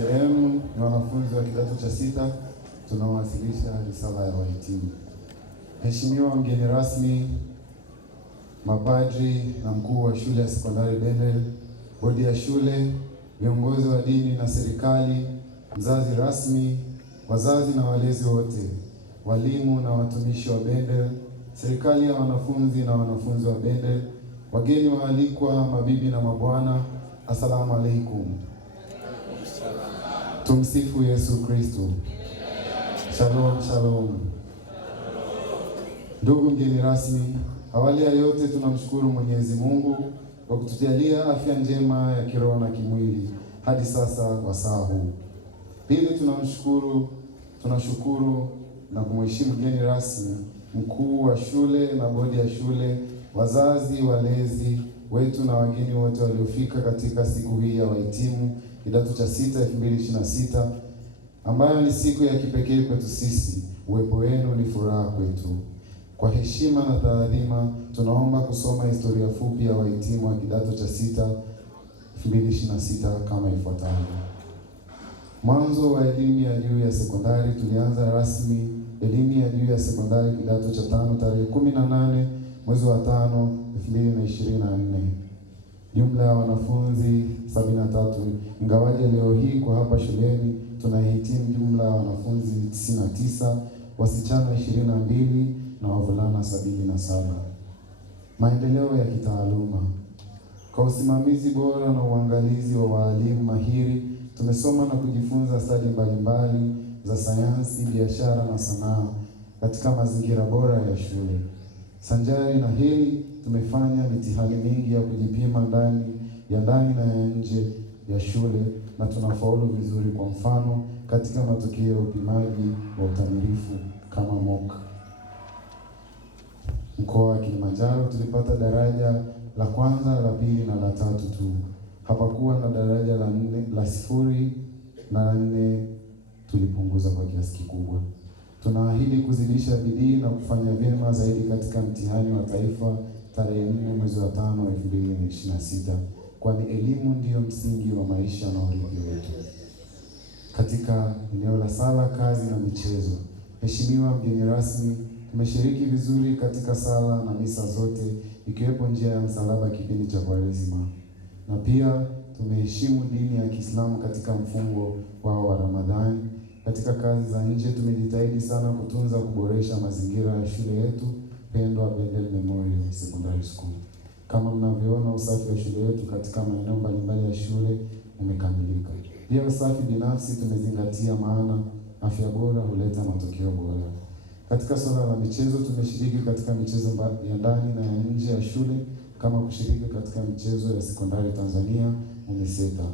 Sehemu na wanafunzi wa kidato cha sita tunawasilisha risala ya wahitimu. Mheshimiwa mgeni rasmi, mapadri na mkuu wa shule ya sekondari Bendel, bodi ya shule, viongozi wa dini na serikali, mzazi rasmi, wazazi na walezi wote, walimu na watumishi wa Bendel, serikali ya wanafunzi na wanafunzi wa Bendel, wageni waalikwa, mabibi na mabwana, asalamu alaikum. Tumsifu Yesu Kristo. Shalom, shalom. Ndugu mgeni rasmi, awali ya yote tunamshukuru Mwenyezi Mungu kwa kutujalia afya njema ya kiroho na kimwili hadi sasa kwa saa huu. Pili, tunashukuru na kumheshimu mgeni rasmi, mkuu wa shule na bodi ya shule, wazazi, walezi wetu na wageni wote waliofika katika siku hii ya wahitimu kidato cha 6 2026, ambayo ni siku ya kipekee kwetu sisi. Uwepo wenu ni furaha kwetu. Kwa heshima na taadhima, tunaomba kusoma historia fupi ya wahitimu wa kidato cha 6 2026 kama ifuatavyo. Mwanzo wa elimu ya juu ya sekondari. Tulianza rasmi elimu ya juu ya sekondari kidato cha 5 tarehe 18 mwezi wa 5 2024. Jumla ya wanafunzi 73, ingawaje leo hii kwa hapa shuleni tunahitimu jumla ya wanafunzi 99, wasichana 22 na wavulana 77. Maendeleo ya kitaaluma. Kwa usimamizi bora na uangalizi wa walimu mahiri, tumesoma na kujifunza stadi mbalimbali za sayansi, biashara na sanaa katika mazingira bora ya shule. Sanjari na hili, tumefanya mitihani mingi ya kujipima ndani na ya nje ya shule na tunafaulu vizuri. Kwa mfano, katika matokeo ya upimaji wa utamilifu kama mock. Mkoa wa Kilimanjaro tulipata daraja la kwanza, la pili na la 3 tu. Hapakuwa na daraja la 4, la 0 na la 4 tulipunguza kwa kiasi kikubwa. Tunaahidi kuzidisha bidii na kufanya vyema zaidi katika mtihani wa taifa tarehe 4 mwezi wa 5 2026, kwani elimu ndiyo msingi wa maisha na urithi wetu. Katika eneo la sala, kazi na michezo. Mheshimiwa mgeni rasmi, tumeshiriki vizuri katika sala na misa zote, ikiwepo njia ya msalaba kipindi cha Kwaresima, na pia tumeheshimu dini ya Kiislamu katika mfungo wao wa Ramadhani. Katika kazi za nje tumejitahidi sana kutunza kuboresha mazingira ya shule yetu pendwa Bendel Memorial Secondary School. Kama mnavyoona, usafi wa shule yetu katika maeneo mbalimbali ya shule umekamilika. Pia usafi binafsi tumezingatia, maana afya bora huleta matokeo bora. Katika swala la michezo, tumeshiriki katika michezo ya ndani na ya nje ya shule, kama kushiriki katika michezo ya sekondari Tanzania UMISETA.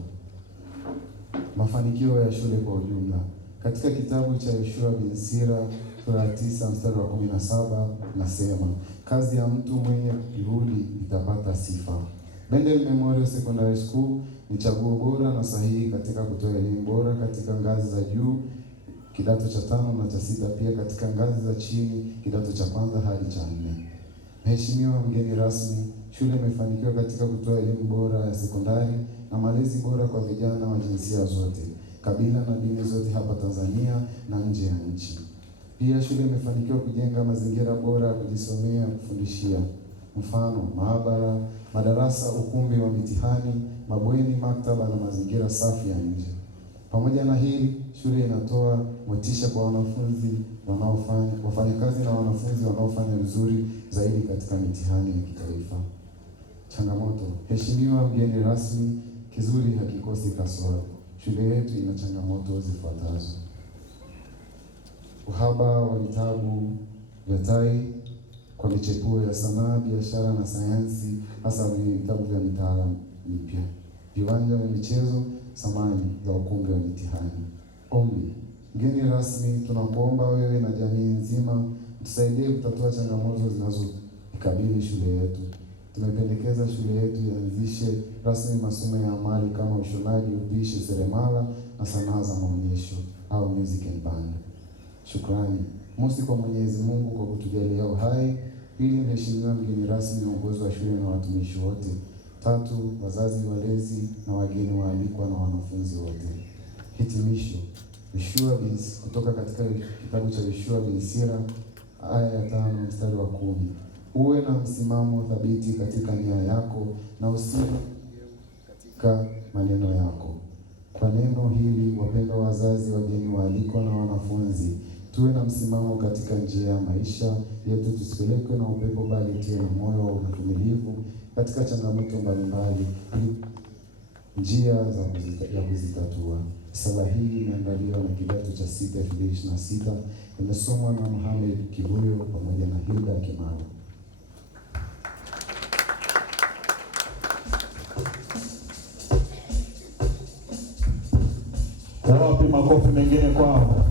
Mafanikio ya shule kwa ujumla. Katika kitabu cha Yoshua bin Sira sura 9 mstari wa 17 nasema, kazi ya mtu mwenye juhudi itapata sifa. Bendel Memorial Secondary School ni chaguo bora na sahihi katika kutoa elimu bora katika ngazi za juu kidato cha 5 na cha 6, pia katika ngazi za chini kidato cha 1 hadi cha 4. Mheshimiwa mgeni rasmi, shule imefanikiwa katika kutoa elimu bora ya sekondari na malezi bora kwa vijana wa jinsia zote, kabila na dini zote hapa Tanzania na nje ya nchi. Pia shule imefanikiwa kujenga mazingira bora ya kujisomea, kufundishia, mfano maabara, madarasa, ukumbi wa mitihani, mabweni, maktaba na mazingira safi ya nje. Pamoja na hili, shule inatoa motisha kwa wafanyakazi na wanafunzi wanaofanya vizuri zaidi katika mitihani ya kitaifa. Changamoto. Mheshimiwa mgeni rasmi, kizuri hakikosi kasoro. Shule yetu ina changamoto zifuatazo: uhaba wa vitabu vya tai kwa michepuo ya sanaa, biashara na sayansi, hasa vitabu vya mitaala mipya, viwanja vya michezo, samani za ukumbi wa mitihani. Ombi. Mgeni rasmi, tunakuomba wewe na jamii nzima tusaidie kutatua changamoto zinazoikabili shule yetu. Tumependekeza shule yetu ianzishe rasmi masomo ya amali kama ushonaji, upishi, seremala na sanaa za maonyesho au music and band. Shukrani. Mosi, kwa Mwenyezi Mungu kwa kutujalia uhai. Pili, mheshimiwa mgeni rasmi, uongozi wa shule na watumishi wote. 3, wazazi, walezi na wageni waalikwa na wanafunzi wote. Hitimisho. Kutoka katika kitabu cha Yoshua bin Sira aya ya 5 mstari wa 10. Uwe na msimamo thabiti katika nia yako na usiwe katika maneno yako. Kwa neno hili, wapendwa wazazi, wageni waalikwa na wanafunzi, tuwe na msimamo katika njia ya maisha yetu, tusipelekwe na upepo, bali tuwe na moyo wa uvumilivu katika changamoto mbalimbali, njia ya kuzitatua. Sala hii imeandaliwa na kidato cha 6 2026, imesomwa na Mohamed Kibuyo pamoja na Hilda Kimaro. Wapi makofi mengine kwao?